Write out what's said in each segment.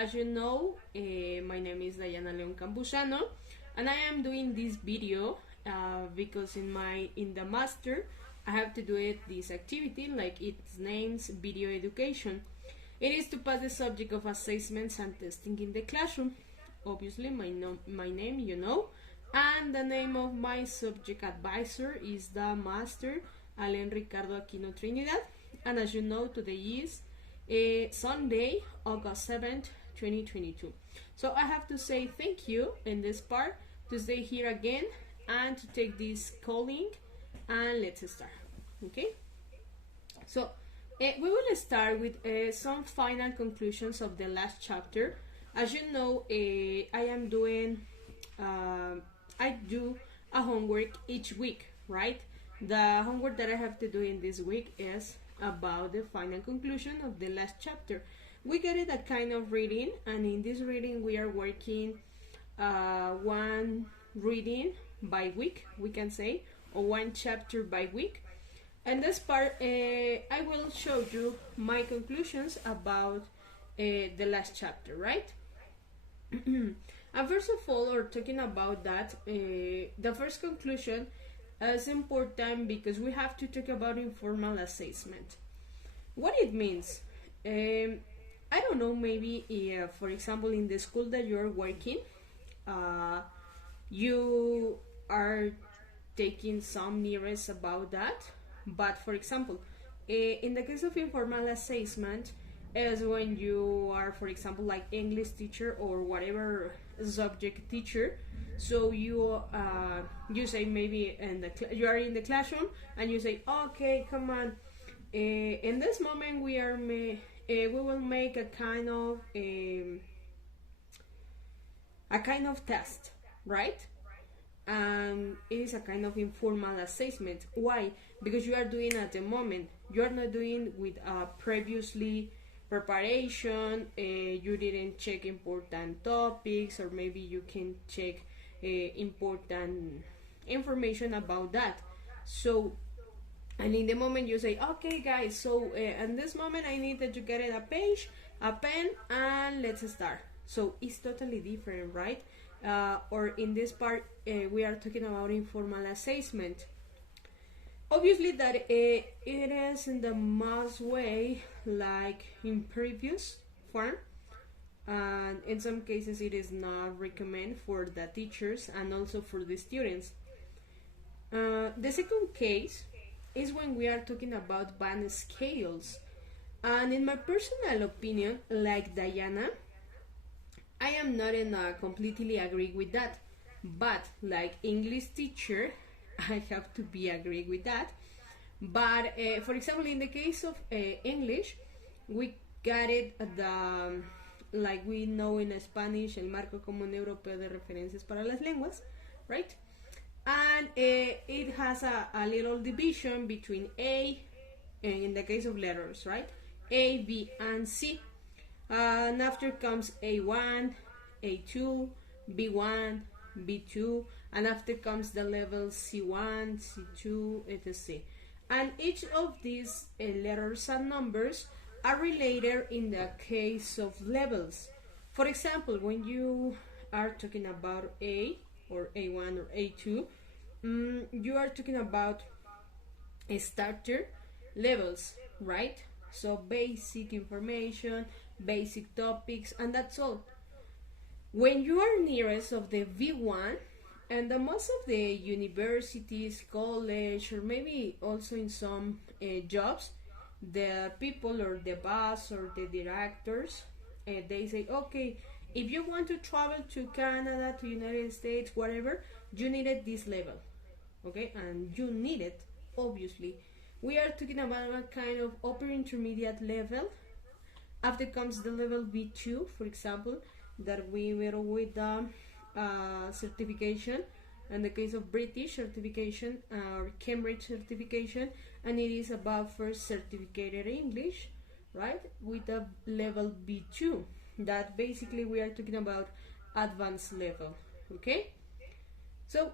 as you know, my name is Dayana Leon Campuzano, and I am doing this video because in the master I have to do this activity, like its name's video education. It is to pass the subject of assessments and testing in the classroom. Obviously, my name, you know, and the name of my subject advisor is the master Alen Ricardo Aquino Trinidad. And as you know, today is Sunday, August 7th, 2022. So I have to say thank you in this part to stay here again and to take this calling, and let's start. Okay? So we will start with some final conclusions of the last chapter. As you know, I do a homework each week, right? The homework that I have to do in this week is about the final conclusion of the last chapter. We get it a kind of reading, and in this reading we are working one reading by week, we can say, or one chapter by week. And this part, I will show you my conclusions about the last chapter, right? And first of all, or talking about that, the first conclusion is important because we have to talk about informal assessment. What it means, I don't know, maybe if, for example, in the school that you're working, you are taking some nearest about that. But for example, in the case of informal assessment, is when you are, for example, like English teacher or whatever subject teacher. So you say maybe you are in the classroom and you say, okay, come on. In this moment we will make a kind of test, right? And it is a kind of informal assessment. Why? Because you are doing at the moment. You are not doing with previously preparation. You didn't check important topics, or maybe you can check important information about that. So, and in the moment you say, okay guys, so in this moment I need that you get a page, a pen, and let's start. So it's totally different, right? Or in this part we are talking about informal assessment. Obviously that it is in the most way like in previous form, and in some cases it is not recommended for the teachers and also for the students. The second case is when we are talking about band scales, and in my personal opinion, like Diana, I am not completely agree with that, but like English teacher I have to be agree with that. But for example, in the case of English, we got it like we know in Spanish, el Marco Común Europeo de Referencias para las Lenguas, right? And it has a little division between A, and in the case of letters, right? A, B, and C. And after comes A1, A2, B1, B2, and after comes the level C1, C2, etc. And each of these letters and numbers are related in the case of levels. For example, when you are talking about A or A1 or A2, you are talking about a starter levels, right? So basic information, basic topics, and that's all. When you are nearest of the V1, and the most of the universities, college, or maybe also in some jobs, the people or the boss or the directors, they say, okay, if you want to travel to Canada, to United States, whatever, you needed this level, okay? And you need it, obviously. We are talking about a kind of upper intermediate level. After comes the level B2, for example, that we were with the certification, in the case of British certification or Cambridge certification, and it is about first certificated English, right, with a level B2. That basically we are talking about advanced level, okay? So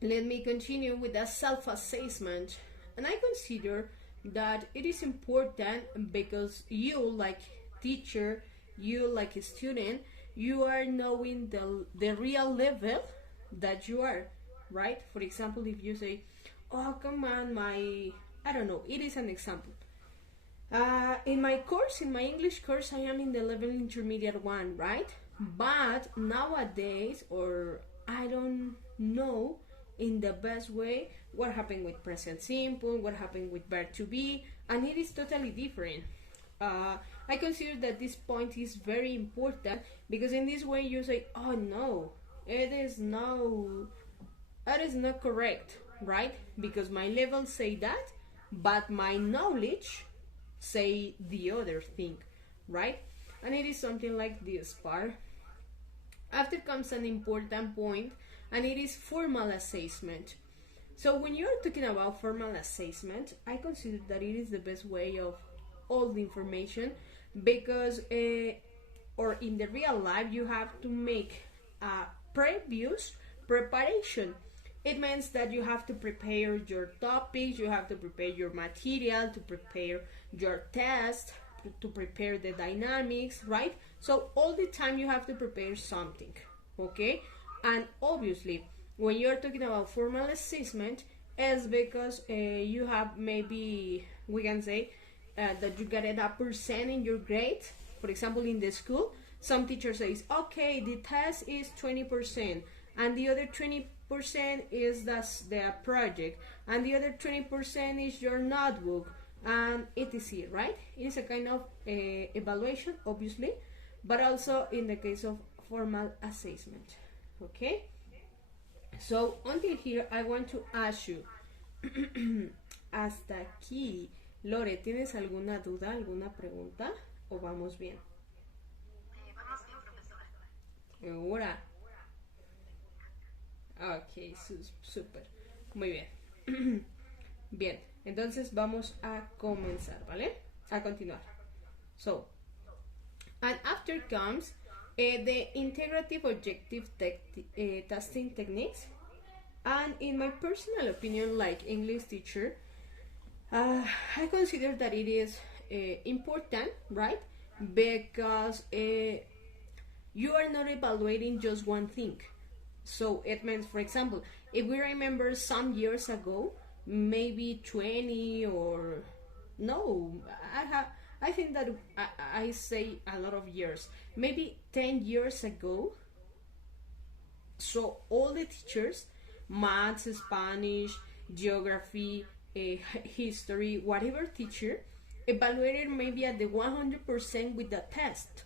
let me continue with the self-assessment. And I consider that it is important because you, like teacher, you like a student, you are knowing the real level that you are, right? For example, if you say, oh come on, my, I don't know, it is an example. In my course, in my English course, I am in the level intermediate one, right? But nowadays, or I don't know in the best way what happened with present simple, what happened with verb to be, and it is totally different. I consider that this point is very important because in this way you say, oh no, it is not correct, right? Because my level say that, but my knowledge say the other thing, right? And it is something like this part. After comes an important point, and it is formal assessment. So when you're talking about formal assessment, I consider that it is the best way of all the information because or in the real life you have to make a previous preparation. It means that you have to prepare your topics, you have to prepare your material, to prepare your test, to prepare the dynamics, right? So all the time you have to prepare something, okay? And obviously, when you're talking about formal assessment, it's because you have maybe, we can say, that you get a percent in your grade. For example, in the school, some teacher says, okay, the test is 20%, and the other 20% is the project, and the other 20% is your notebook, and etc. Right? It is a kind of evaluation, obviously, but also in the case of formal assessment. Okay? So until here, I want to ask you, hasta aquí, Lore, ¿tienes alguna duda, alguna pregunta? ¿O vamos bien? Vamos bien, profesora. ¿Segura? Ok, súper. Muy bien. Bien, entonces vamos a comenzar, ¿vale? A continuar. So, and after comes the integrative objective testing techniques. And in my personal opinion, like English teacher, I consider that it is important, right? Because you are not evaluating just one thing. So it means, for example, if we remember some years ago, maybe 20 or no, I think that I say a lot of years, maybe 10 years ago. So all the teachers, maths, Spanish, geography, history, whatever teacher, evaluated maybe at the 100% with the test.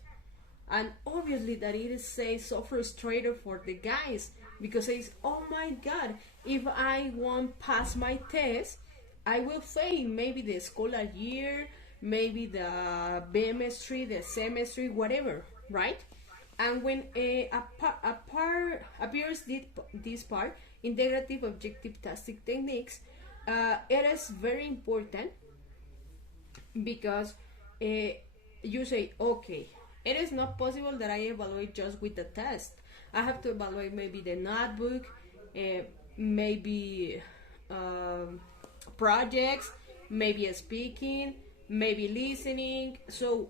And obviously that it is so frustrating for the guys because it's, oh my god, if I won't pass my test, I will fail maybe the scholar year, maybe the bimestry, the semester, whatever, right? And when appears this part, integrative objective testing techniques, it is very important because you say, okay, it is not possible that I evaluate just with the test. I have to evaluate maybe the notebook, maybe projects, maybe speaking, maybe listening. So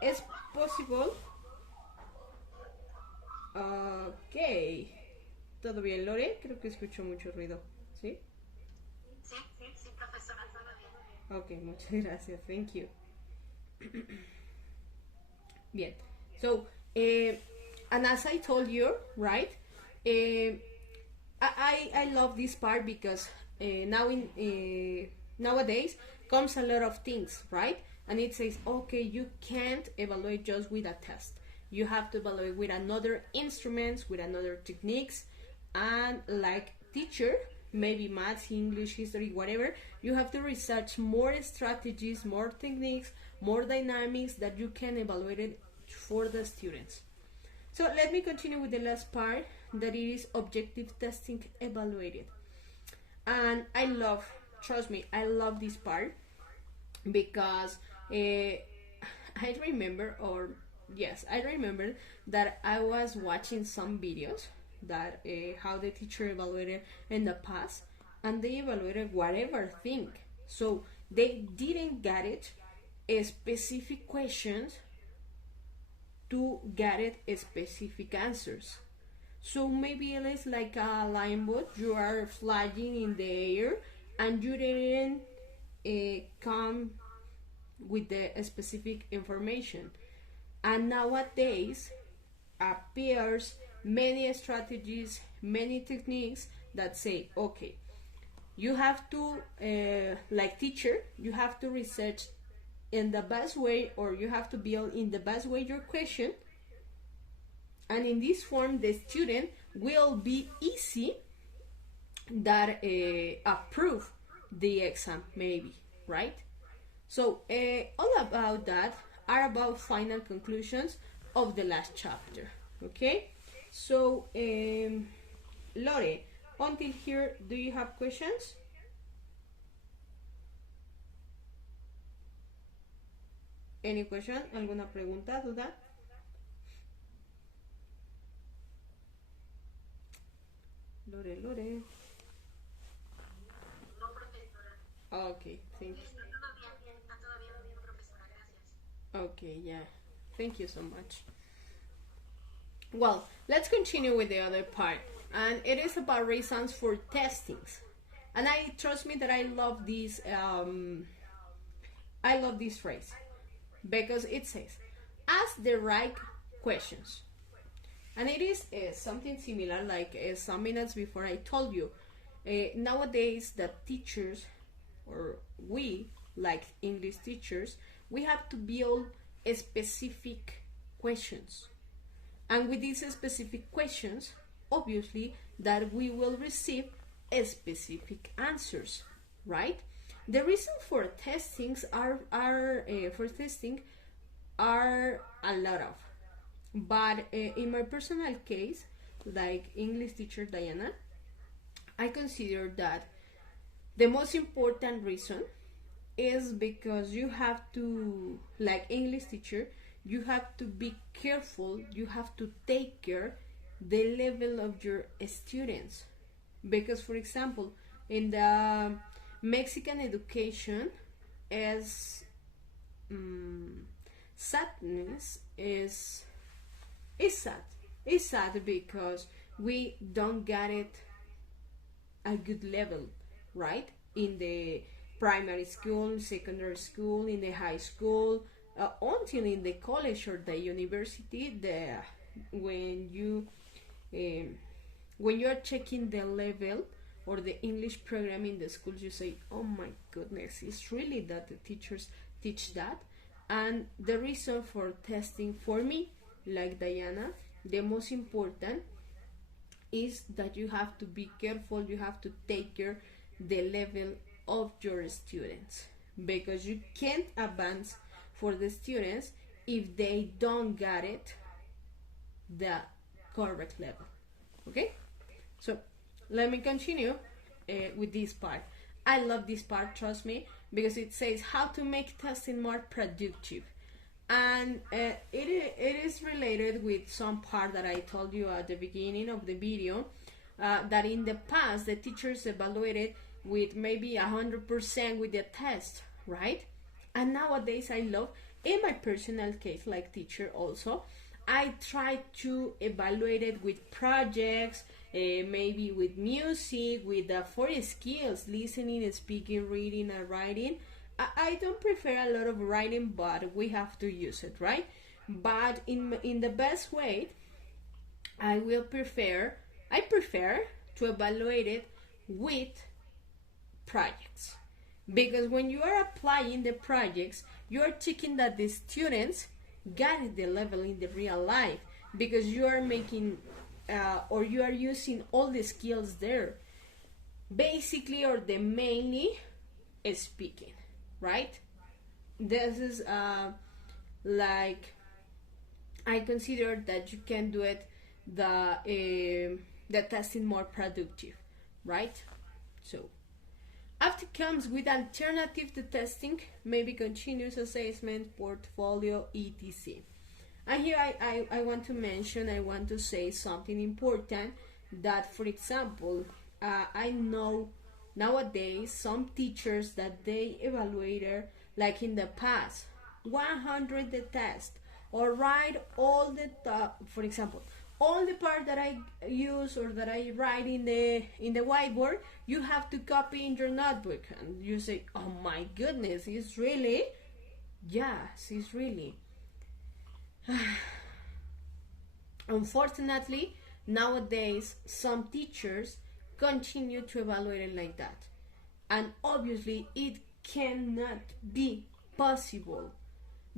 it's possible. Ok. ¿Todo bien, Lore? Creo que escucho mucho ruido. ¿Sí? Sí, profesora, todo bien. Ok, muchas gracias. Thank you. Bien. So, and as I told you, right? I love this part because nowadays comes a lot of things, right? And it says, okay, you can't evaluate just with a test. You have to evaluate with another instruments, with another techniques, and like teacher, maybe maths, English, history, whatever, you have to research more strategies, more techniques, more dynamics that you can evaluate it for the students. So let me continue with the last part, that it is objective testing evaluated. And I love, trust me, I love this part because I remember that I was watching some videos that how the teacher evaluated in the past, and they evaluated whatever thing. So they didn't get it specific questions to get it specific answers. So maybe it is like a line boat, you are flying in the air and you didn't come with the specific information. And nowadays appears many strategies, many techniques that say, okay, you have to, like teacher, you have to research in the best way, or you have to build in the best way your question, and in this form the student will be easy that approve the exam maybe, right? So all about that are about final conclusions of the last chapter. Okay, so Lore, until here, do you have questions? Any question? ¿Alguna pregunta, duda? Lore. No, profesora. Okay, thank you. Está todavía bien, profesora, gracias. Okay, yeah. Thank you so much. Well, let's continue with the other part. And it is about reasons for testings. And trust me that I love this phrase because it says, ask the right questions. And it is something similar, like some minutes before I told you. Nowadays, the teachers, or we, like English teachers, we have to build specific questions. And with these specific questions, obviously, that we will receive specific answers, right? The reason for testings are a lot of. But in my personal case, like English teacher Diana, I consider that the most important reason is because you have to, like English teacher, you have to be careful, you have to take care the level of your students. Because, for example, in the Mexican education, as sadness is sad. It's sad because we don't get it a good level, right? In the primary school, secondary school, in the high school, until in the college or the university. When you are checking the level or the English program in the schools, you say, oh my goodness, it's really that the teachers teach that. And the reason for testing for me, like Diana, the most important is that you have to be careful, you have to take care the level of your students, because you can't advance for the students if they don't get it the correct level. Okay, so let me continue with this part. I love this part, trust me, because it says how to make testing more productive. And it is related with some part that I told you at the beginning of the video, that in the past the teachers evaluated with maybe 100% with the test, right? And nowadays I love, in my personal case, like teacher also, I try to evaluate it with projects, maybe with music, with the 4 skills, listening, speaking, reading, and writing. I don't prefer a lot of writing, but we have to use it, right? But in the best way, I prefer to evaluate it with projects. Because when you are applying the projects, you are checking that the students got the level in the real life, because you are making or you are using all the skills there, basically, or the mainly speaking, right? This is like, I consider that you can do it the testing more productive, right? So after comes with alternative to testing, maybe continuous assessment, portfolio, etc. And here I want to mention, I want to say something important, that, for example, I know nowadays some teachers that they evaluated, like in the past, 100 the test, or write all the for example, all the part that I use or that I write in the whiteboard, you have to copy in your notebook. And you say, oh my goodness, it's really, yes, it's really. Unfortunately, nowadays some teachers continue to evaluate it like that, and obviously it cannot be possible,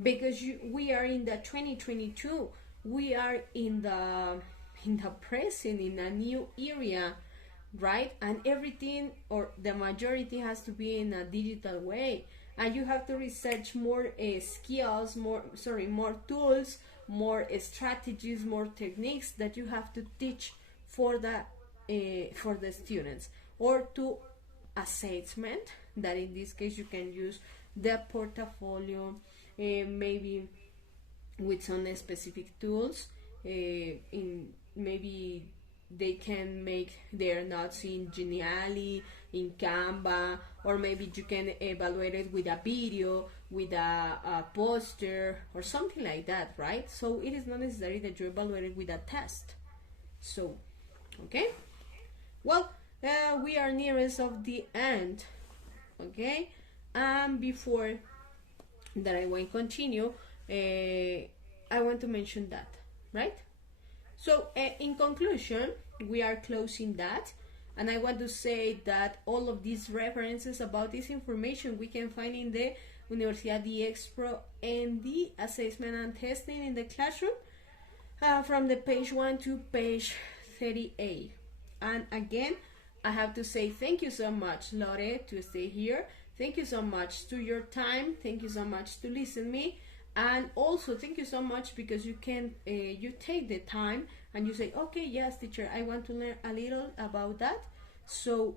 because we are in the 2022, we are in the present, in a new area, right? And everything, or the majority, has to be in a digital way, and you have to research more skills, more tools, more strategies, more techniques that you have to teach for the students, or to assessment, that in this case you can use the portfolio, maybe with some specific tools. Maybe they can make their notes in Genially, in Canva, or maybe you can evaluate it with a video, with a poster, or something like that, right? So it is not necessary that you evaluate it with a test. So, okay, well, we are nearest of the end, okay, and before that I want to continue, I want to mention that, right? So in conclusion, we are closing that, and I want to say that all of these references about this information we can find in the Universidad de Expro and the assessment and testing in the classroom, from the page 1 to page 38. And again, I have to say thank you so much, Lore, to stay here. Thank you so much to your time. Thank you so much to listen me. And also thank you so much because you can you take the time and you say, okay, yes, teacher, I want to learn a little about that. So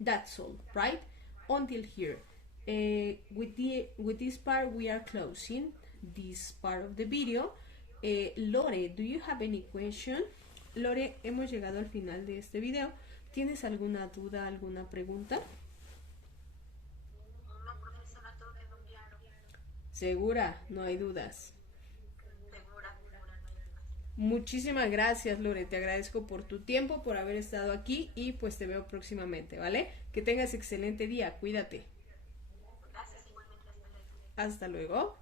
that's all, right? Until here, with this part we are closing this part of the video. Lore, do you have any question? Lore, hemos llegado al final de este video. ¿Tienes alguna duda, alguna pregunta? No, profesora, todo quedó claro. Segura, no hay dudas. Segura, no hay dudas. Muchísimas gracias, Lore. Te agradezco por tu tiempo, por haber estado aquí, y pues te veo próximamente, ¿vale? Que tengas excelente día. Cuídate. Gracias, igualmente. Hasta luego. Hasta luego.